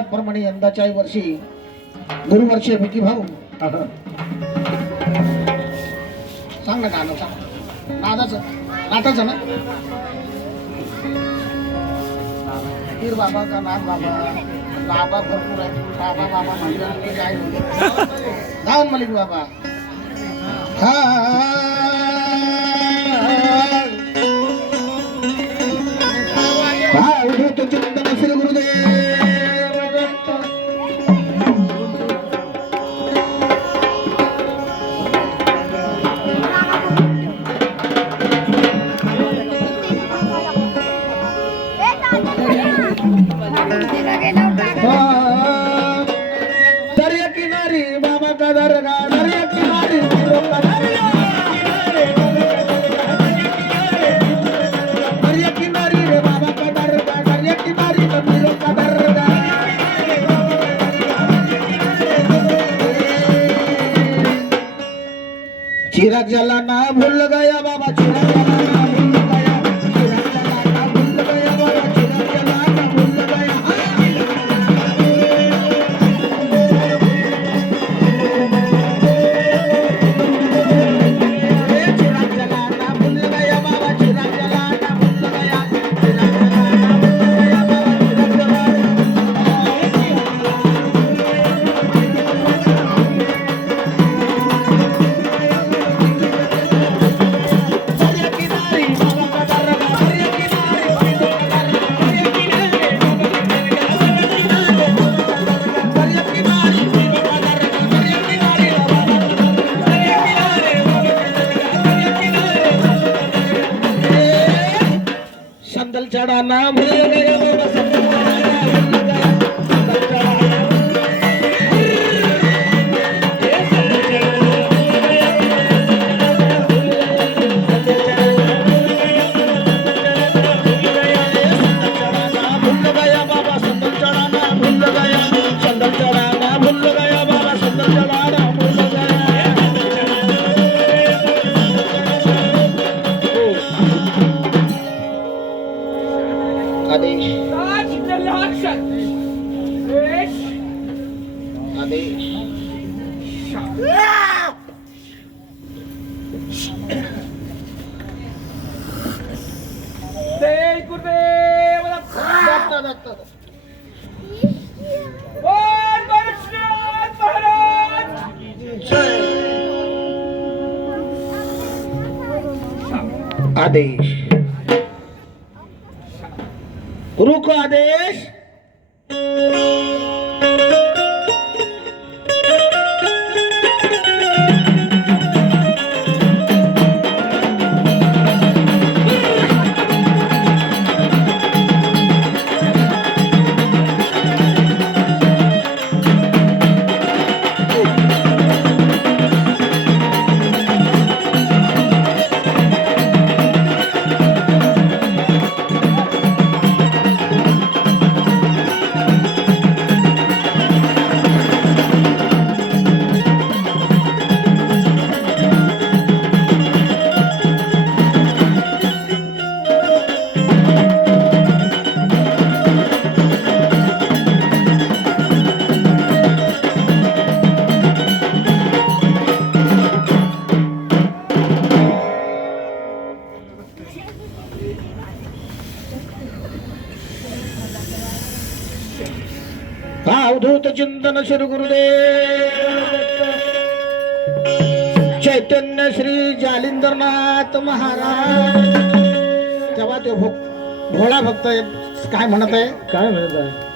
प्रमाणे यंदाच्या वर्षी गुरुवर्षी विकी भाऊ. सांग ना गाणं सांग. नादाच नाटाच ना? पीर बाबा का नाथ बाबा. बाबा भरपूर आहे बाबा बाबा म्हणजे काय जाऊन मलिक बाबा. हा ಶ್ರೀ చీరాక్ జల్లన్న ముళ్ళుగయ్య బాబా చూడ না आदेश. श्री गुरुदेव चैतन्य श्री जालिंदरनाथ महाराज. तेव्हा ते भोळा भक्त काय म्हणत आहे? काय म्हणत आहे?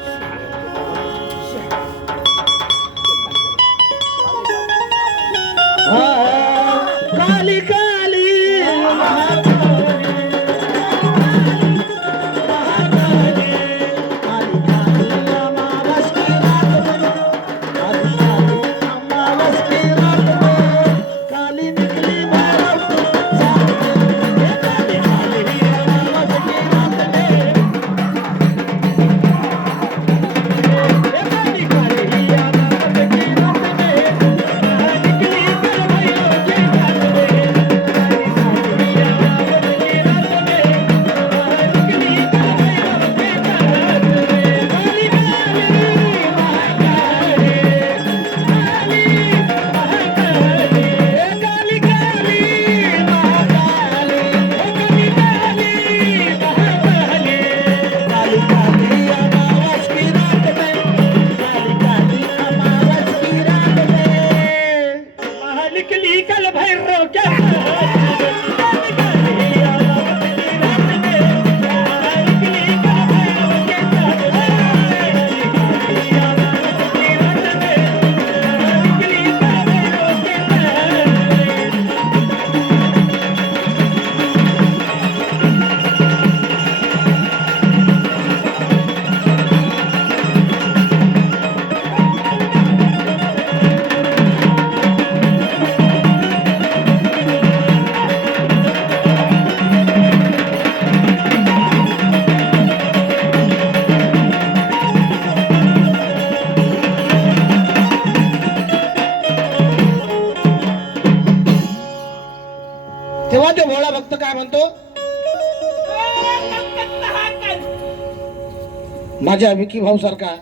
माझ्या विकी भाऊ सारखा.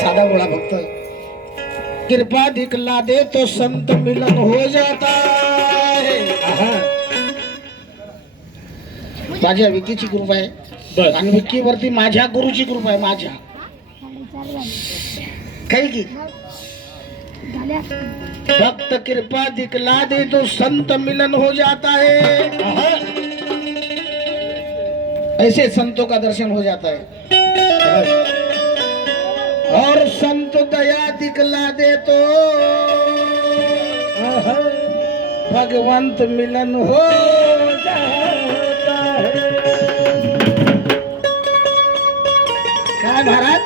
साधा गोळा भक्त. कृपा दिखला दे तो संत मिलन हो जाता है. माझ्या विकीची कृपा आहे. आणि विकीवरती माझ्या गुरुची कृपा आहे माझ्या. काही की? भक्त कृपा दिखला दे तो संत मिलन हो जाता है. ऐसे संतों का दर्शन हो जाता है। और संत दया दिखला दे तो. भगवंत मिलन हो। जाता है काय महाराज?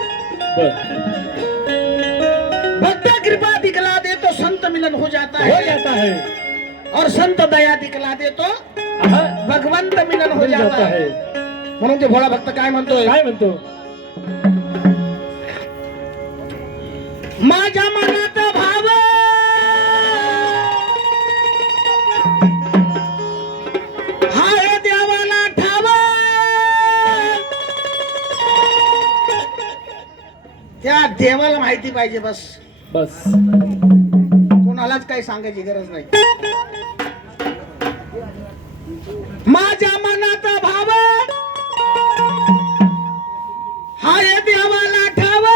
भक्त कृपा दिखला दे तो संत मिलन हो जाता हो है। जाता है। और संत दया दिखला दे तो. भगवंत मिलन हो हो जाता है। है। म्हणून ते भोळा भक्त काय म्हणतोय? काय म्हणतो? देवाला माहिती पाहिजे बस. बस. कोणालाच काही सांगायची गरज नाही. माझ्या मनात भाव. हाय देवाला ठाव.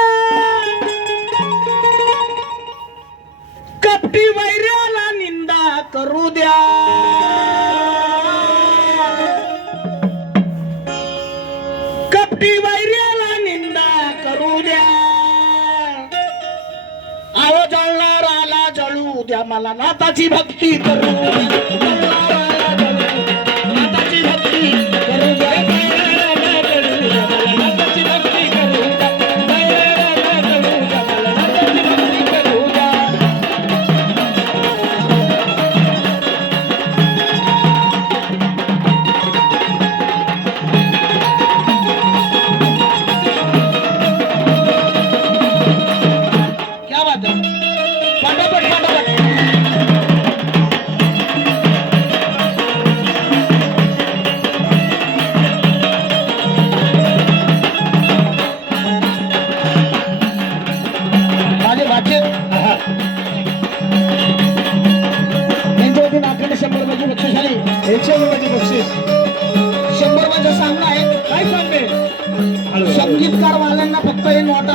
कपटी वैऱ्याला निंदा करू द्या. कपटी मला नाताची भक्ती करू.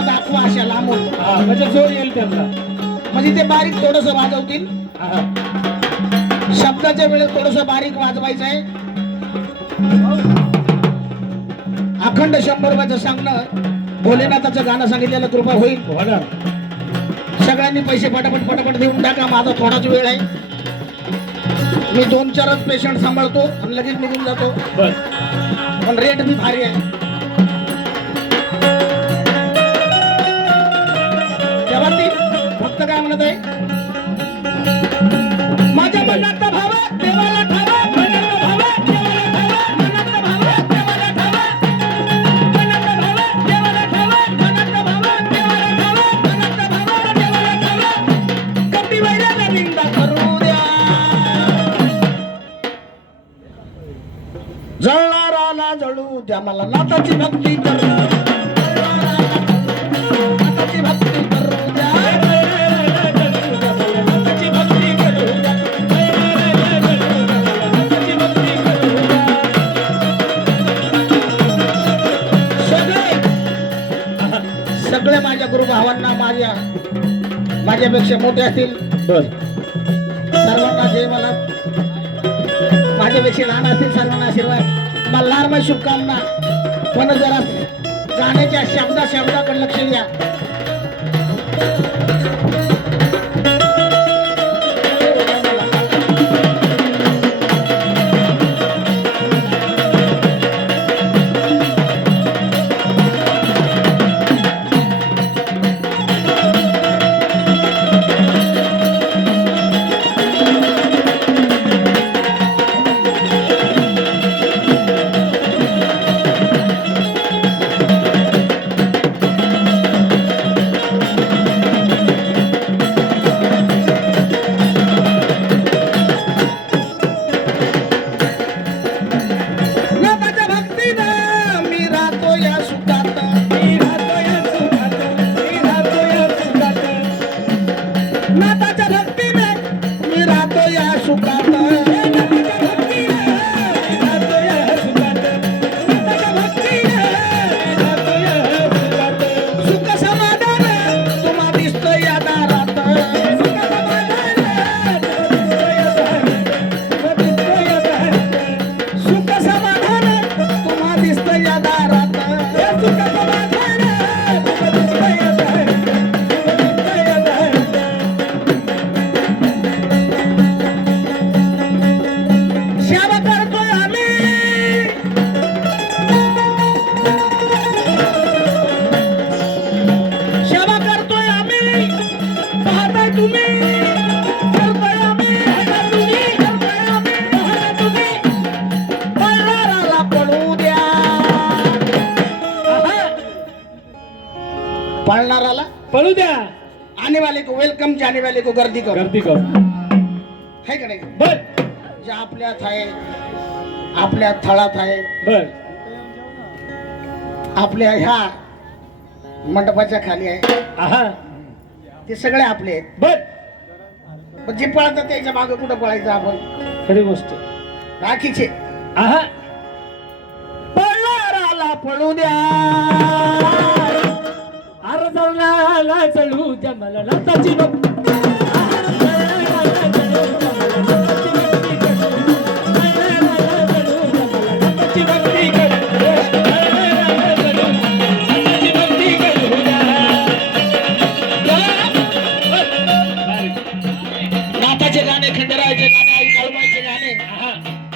हे नोटा दाखवा अशा लांबून. हा, म्हणजे जोर येईल त्यांना म्हणजे ते बारीक थोडस वाजवतील. शब्दाच्या वेळेस थोडस बारीक वाजवायचं आहे. अखंड शंभर रुपयाचं सांगणं भोलेनाथाचं गाणं सांगितलेलं कृपा होईल. होणार सगळ्यांनी पैसे पटापट पटापट देऊन टाका. माझा थोडाच वेळ आहे. मी दोन चारच पेशंट सांभाळतो आणि लगेच निघून जातो. पण रेट मी भारी आहे. फक्त आहे माझ्या मनात भावा देवाला ठावा मनात भाव देवाला ठावा मनात देवाला ठावा मनात देवाला ठावा मनात देवाला ठावा मनात देवाला ठावा वैराला निंदा करू द्या जळणाराला जळू द्या मला नाताची भक्ती माझ्यापेक्षा मोठे असतील. बर. सर्वांना जय मला माझ्यापेक्षा लहान असतील सर्वांना आशीर्वाद. मल्हारमय शुभकामना. पण जरा गाण्याच्या शब्दा शब्दाकडे लक्ष द्या. पाळणाराला पळू द्या. आने वाले को वेलकम जाने वाले को गर्दी करो. गर्दी कर. है का नाही? बर. जे आपल्यात आहे आपल्या थळात आहे बर. आपल्या ह्या मंडपाच्या खाली आहे. आहा. ते सगळे आपले आहेत. बर. पण जे पळतात त्याच्यामागे कुठं पळायचं आपण? खरी गोष्ट. राखीचे. आहा. पळणाराला पळू द्या. अरे जळणाला चळू द्या मला लताची गाणे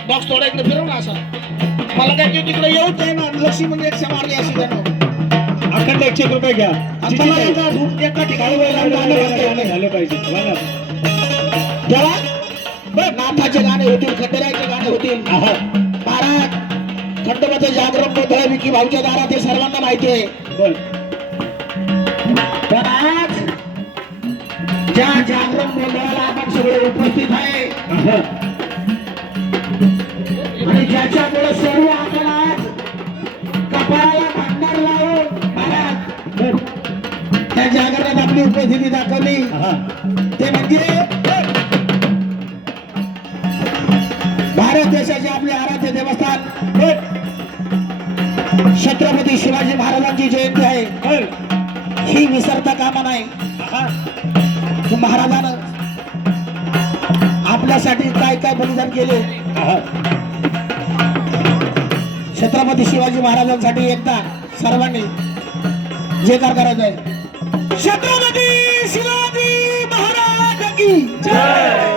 बॉक्स थोडा इकडे फिरव ना असा. मला काय तिकडे येऊच आहे ना लक्ष्मी म्हणजे एक मारली अशी त्यानं अखंड एकशे रुपये घ्या. एका ठिकाणी. झालं पाहिजे. तेव्हा नाथाचे गाणे होतील खंडेरायचे गाणे होतील. महाराज खंडोबाचं जागरण गोंधळ विकी भाऊच्या दारात हे सर्वांना माहिती आहे. बर. पण आज ज्या जागरण गोंधळाला आपण सगळे उपस्थित आहा आणि ज्याच्यामुळे ते म्हणजे भारत देशाचे आपले आराध्य देवस्थान छत्रपती शिवाजी महाराजांची जयंती आहे ही विसरता कामा नाही. महाराजानं आपल्यासाठी काय काय बलिदान केले? छत्रपती शिवाजी महाराजांसाठी एकदा सर्वांनी जे कार करायचं आहे छत्रपती शिवाजी महाराज